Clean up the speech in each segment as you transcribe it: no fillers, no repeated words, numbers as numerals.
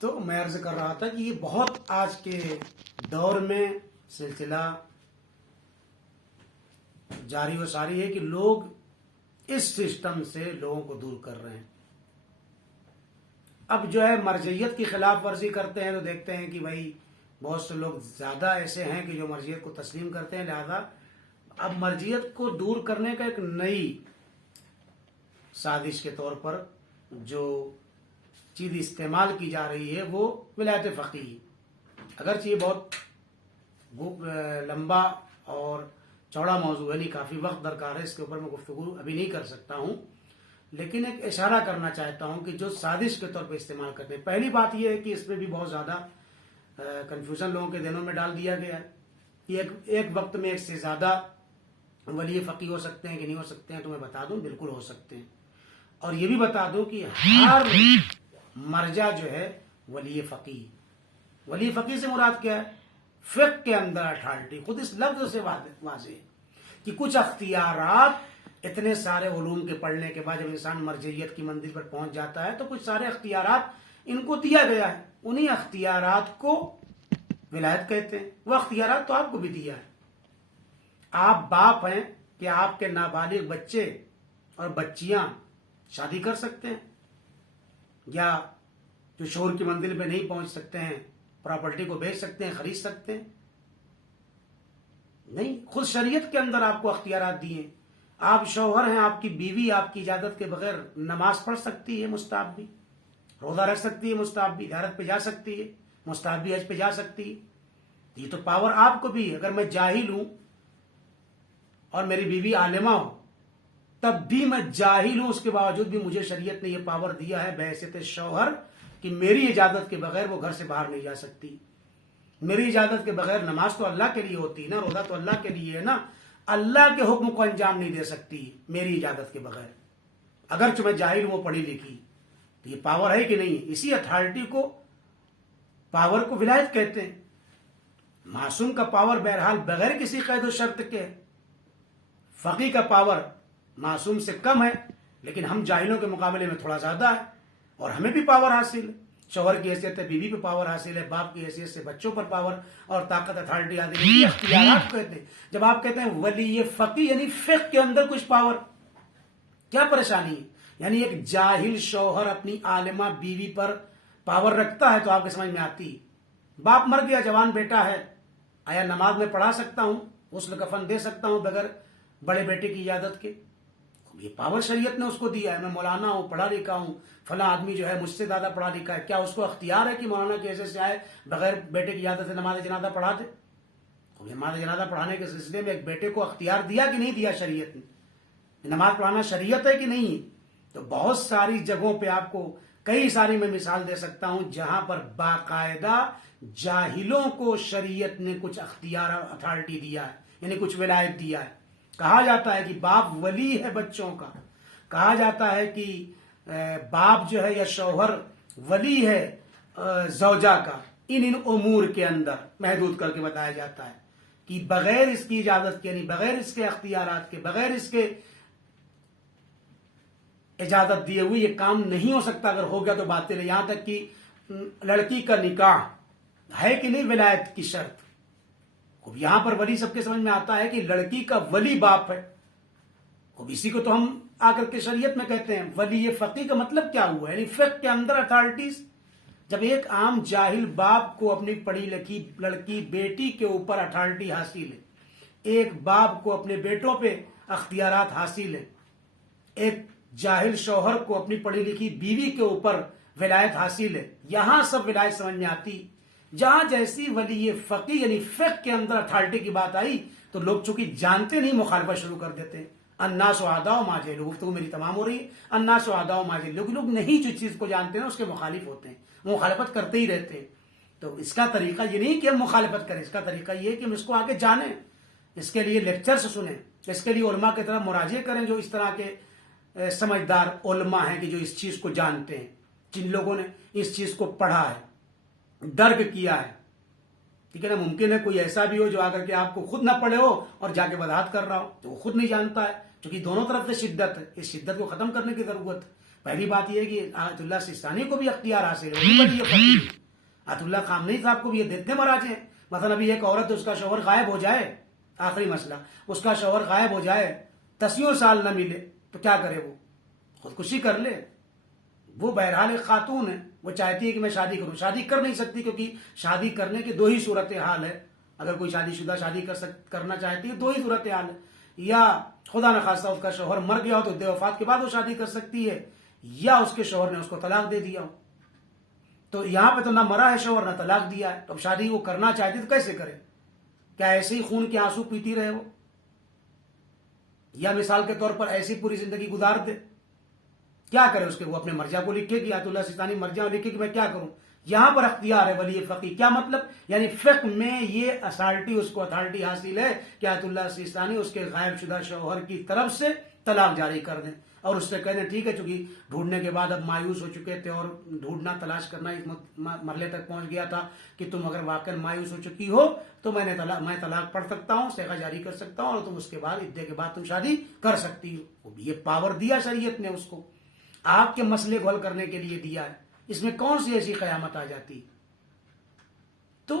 تو میں عرض کر رہا تھا کہ یہ بہت آج کے دور میں سلسلہ جاری و ساری ہے کہ لوگ اس سسٹم سے لوگوں کو دور کر رہے ہیں. اب جو ہے مرجعیت کی خلاف ورزی کرتے ہیں تو دیکھتے ہیں کہ بھائی بہت سے لوگ زیادہ ایسے ہیں کہ جو مرجعیت کو تسلیم کرتے ہیں، لہذا اب مرجعیت کو دور کرنے کا ایک نئی سازش کے طور پر جو چیز استعمال کی جا رہی ہے وہ ولایت فقیہ. اگرچہ یہ بہت لمبا اور چوڑا موضوع ہے، نہیں کافی وقت درکار ہے، اس کے اوپر میں گفتگو ابھی نہیں کر سکتا ہوں، لیکن ایک اشارہ کرنا چاہتا ہوں کہ جو سازش کے طور پہ استعمال کرتے ہیں. پہلی بات یہ ہے کہ اس میں بھی بہت زیادہ کنفیوژن لوگوں کے دلوں میں ڈال دیا گیا ہے کہ ایک وقت میں ایک سے زیادہ ولی فقیہ ہو سکتے ہیں کہ نہیں ہو سکتے ہیں. تو میں بتا دوں بالکل ہو سکتے ہیں، اور یہ بھی بتا دوں کہ ہر مرجع جو ہے ولی فقیہ. ولی فقیہ سے مراد کیا ہے؟ فقہ کے اندر اتھارٹی. خود اس لفظ سے واضح ہے کہ کچھ اختیارات اتنے سارے علوم کے پڑھنے کے بعد جب انسان مرجعیت کی منزل پر پہنچ جاتا ہے تو کچھ سارے اختیارات ان کو دیا گیا ہے. انہی اختیارات کو ولایت کہتے ہیں. وہ اختیارات تو آپ کو بھی دیا ہے. آپ باپ ہیں کہ آپ کے نابالغ بچے اور بچیاں شادی کر سکتے ہیں، یا جو شوہر کی منزل پہ نہیں پہنچ سکتے ہیں پراپرٹی کو بیچ سکتے ہیں، خرید سکتے ہیں؟ نہیں. خود شریعت کے اندر آپ کو اختیارات دیے. آپ شوہر ہیں، آپ کی بیوی آپ کی اجازت کے بغیر نماز پڑھ سکتی ہے مستحب بھی، روزہ رکھ سکتی ہے مستحب بھی، زیارت پہ جا سکتی ہے مستحب بھی، حج پہ جا سکتی ہے. یہ تو پاور آپ کو بھی. اگر میں جاہل ہوں اور میری بیوی عالمہ ہو تب بھی میں جاہل ہوں، اس کے باوجود بھی مجھے شریعت نے یہ پاور دیا ہے بحیثیت شوہر کہ میری اجازت کے بغیر وہ گھر سے باہر نہیں جا سکتی. میری اجازت کے بغیر نماز تو اللہ کے لیے ہوتی ہے نا، روزہ تو اللہ کے لیے ہے نا. اللہ کے حکم کو انجام نہیں دے سکتی میری اجازت کے بغیر. اگرچہ میں جاہل ہوں، وہ پڑھی لکھی. تو یہ پاور ہے کہ نہیں؟ اسی اتھارٹی کو، پاور کو ولایت کہتے ہیں. معصوم کا پاور بہرحال بغیر کسی قید و شرط کے. فقیہ کا پاور معصوم سے کم ہے، لیکن ہم جاہلوں کے مقابلے میں تھوڑا زیادہ ہے، اور ہمیں بھی پاور حاصل ہے. شوہر کی حیثیت سے بیوی پہ پاور حاصل ہے، باپ کی حیثیت سے بچوں پر پاور اور طاقت اتھارٹی حاصل ہے. یہ اختیارات کہتے ہیں. جب آپ کہتے ہیں ولی فقیہ یعنی فقہ کے اندر کچھ پاور، کیا پریشانی ہے؟ یعنی ایک جاہل شوہر اپنی عالمہ بیوی پر پاور رکھتا ہے تو آپ کے سمجھ میں آتی. باپ مر گیا، جوان بیٹا ہے، آیا نماز میں پڑھا سکتا ہوں، غسل کفن دے سکتا ہوں بغیر بڑے بیٹے کی اجازت کے؟ یہ پاور شریعت نے اس کو دیا ہے. میں مولانا ہوں، پڑھا لکھا ہوں، فلاں آدمی جو ہے مجھ سے زیادہ پڑھا لکھا ہے، کیا اس کو اختیار ہے کہ مولانا کی حیثیت سے آئے بغیر بیٹے کی اجازت سے نماز جنازہ پڑھا دے؟ نماز جنازہ پڑھانے کے سلسلے میں ایک بیٹے کو اختیار دیا کہ نہیں دیا شریعت نے؟ نماز پڑھانا شریعت ہے کہ نہیں؟ تو بہت ساری جگہوں پہ آپ کو کئی ساری میں مثال دے سکتا ہوں جہاں پر باقاعدہ جاہلوں کو شریعت نے کچھ اختیار اتھارٹی دیا ہے، یعنی کچھ ولایت دیا ہے. کہا جاتا ہے کہ باپ ولی ہے بچوں کا، کہا جاتا ہے کہ باپ جو ہے یا شوہر ولی ہے زوجہ کا. ان امور کے اندر محدود کر کے بتایا جاتا ہے کہ بغیر اس کی اجازت کے، یعنی بغیر اس کے اختیارات کے، بغیر اس کے اجازت دیے ہوئے یہ کام نہیں ہو سکتا. اگر ہو گیا تو باطل ہے. یہاں تک کہ لڑکی کا نکاح ہے کہ نہیں ولایت کی شرط. یہاں پر ولی سب کے سمجھ میں آتا ہے کہ لڑکی کا ولی باپ ہے. اسی کو تو ہم آ کر کے شریعت میں کہتے ہیں ولی فقیہ کا مطلب کیا ہوا؟ یعنی فقہ کے اندر اتھارٹیز. جب ایک عام جاہل باپ کو اپنی پڑھی لکھی لڑکی بیٹی کے اوپر اتھارٹی حاصل ہے، ایک باپ کو اپنے بیٹوں پہ اختیارات حاصل ہے، ایک جاہل شوہر کو اپنی پڑھی لکھی بیوی کے اوپر ولایت حاصل ہے، یہاں سب ولایت سمجھ میں آتی. جہاں جیسی ولی فقیہ یعنی فقہ کے اندر اتھارٹی کی بات آئی تو لوگ چونکہ جانتے نہیں مخالفت شروع کر دیتے ہیں. الناس اعداء ما جہلوا. گفتگو میری تمام ہو رہی ہے. الناس اعداء ما جہلوا. لوگ نہیں جو چیز کو جانتے ہیں اس کے مخالف ہوتے ہیں، مخالفت کرتے ہی رہتے ہیں. تو اس کا طریقہ یہ نہیں کہ ہم مخالفت کریں، اس کا طریقہ یہ ہے کہ ہم اس کو آگے جانیں، اس کے لیے لیکچرز سنیں، اس کے لیے علماء کی طرف مراجعے کریں جو اس طرح کے سمجھدار علماء ہیں کہ جو اس چیز کو جانتے ہیں، جن لوگوں نے اس چیز کو پڑھا ہے، درک کیا ہے. ٹھیک ہے نا. ممکن ہے کوئی ایسا بھی ہو جو آ کر کے آپ کو خود نہ پڑھے ہو اور جا کے وضاحت کر رہا ہو، تو وہ خود نہیں جانتا ہے کیونکہ دونوں طرف سے شدت ہے، اس شدت کو ختم کرنے کی ضرورت ہے۔ پہلی بات یہ ہے کہ آیت اللہ سیستانی کو بھی اختیار حاصل ہے، آیت اللہ خامنئی صاحب کو بھی یہ دیتے مراجع ہیں۔ مثلا ابھی ایک عورت اس کا شوہر غائب ہو جائے، آخری مسئلہ، اس کا شوہر غائب ہو جائے، 10 سال نہ ملے تو کیا کرے؟ وہ خودکشی کر لے۔ وہ بہرحال ایک خاتون ہے، وہ چاہتی ہے کہ میں شادی کروں، شادی کر نہیں سکتی، کیونکہ شادی کرنے کی 2 ہی صورتحال ہے۔ اگر کوئی شادی شدہ شادی کرنا چاہتی ہے 2 ہی صورتحال ہے، یا خدا نخواستہ اس کا شوہر مر گیا ہو تو عدت وفات کے بعد وہ شادی کر سکتی ہے، یا اس کے شوہر نے اس کو طلاق دے دیا ہو۔ تو یہاں پہ تو نہ مرا ہے شوہر نہ طلاق دیا ہے، تو اب شادی وہ کرنا چاہتی تو کیسے کرے؟ کیا ایسے ہی خون کے آنسو پیتی رہے وہ، یا مثال کے طور پر ایسی پوری زندگی گزار دے؟ کیا کرے اس کے؟ وہ اپنے مرجع کو لکھے کہ آیت اللہ سیستانی مرجع لکھے کہ میں کیا کروں۔ یہاں پر اختیار ہے ولی فقی، کیا مطلب؟ یعنی فقہ میں یہ اسالٹی، اس کو اتھارٹی حاصل ہے کہ آیت اللہ سیستانی اس کے غائب شدہ شوہر کی طرف سے طلاق جاری کر دیں، اور اس سے کہہ دیں ٹھیک ہے، چونکہ ڈھونڈنے کے بعد اب مایوس ہو چکے تھے اور ڈھونڈنا تلاش کرنا اس مرحلے تک پہنچ گیا تھا کہ تم اگر واقعا مایوس ہو چکی ہو تو میں طلاق پڑھ سکتا ہوں، صیغہ جاری کر سکتا ہوں، اور تم اس کے بعد عدے کے بعد تم شادی کر سکتی ہو۔ یہ پاور دیا شریعت نے اس کو، آپ کے مسئلے کو حل کرنے کے لیے دیا ہے۔ اس میں کون سی ایسی قیامت آ جاتی؟ تو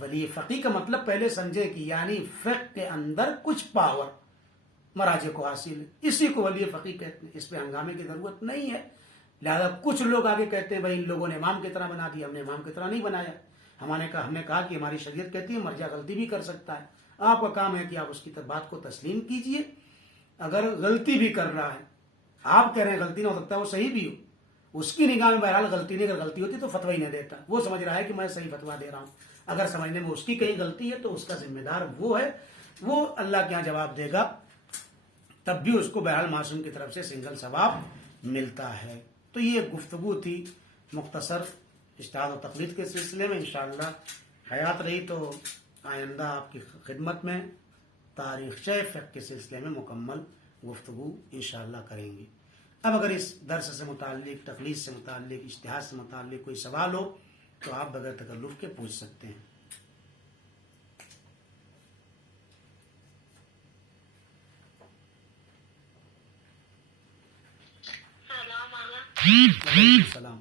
ولی فقی کا مطلب پہلے سمجھے کہ یعنی فقہ کے اندر کچھ پاور مراجع کو حاصل ہے، اسی کو ولی فقی کہتے ہیں۔ اس پہ ہنگامے کی ضرورت نہیں ہے۔ لہذا کچھ لوگ آگے کہتے ہیں بھائی ان لوگوں نے امام کی طرح بنا دیا، ہم نے امام کی طرح نہیں بنایا۔ ہم نے کہا کہ ہماری شریعت کہتی ہے مرجع غلطی بھی کر سکتا ہے، آپ کا کام ہے کہ آپ اس کی بات کو تسلیم کیجئے۔ اگر غلطی بھی کر رہا ہے، آپ کہہ رہے ہیں غلطی نہ ہو سکتا ہے وہ صحیح بھی ہو، اس کی نگاہ میں بہرحال غلطی نہیں، اگر غلطی ہوتی تو فتوی نہ دیتا، وہ سمجھ رہا ہے کہ میں صحیح فتویٰ دے رہا ہوں۔ اگر سمجھنے میں اس کی کہیں غلطی ہے تو اس کا ذمہ دار وہ ہے، وہ اللہ کے یہاں جواب دے گا، تب بھی اس کو بہرحال معصوم کی طرف سے سنگل ثواب ملتا ہے۔ تو یہ گفتگو تھی مختصر اجتہاد و تقلید کے سلسلے میں۔ انشاءاللہ حیات رہی تو آئندہ آپ کی خدمت میں تاریخ فقہ کے سلسلے میں مکمل گفتگو انشاءاللہ کریں گے۔ اب اگر اس درس سے متعلق، تقلید سے متعلق، اجتہاد سے متعلق کوئی سوال ہو تو آپ بغیر تکلف کے پوچھ سکتے ہیں۔ وعلیکم السلام۔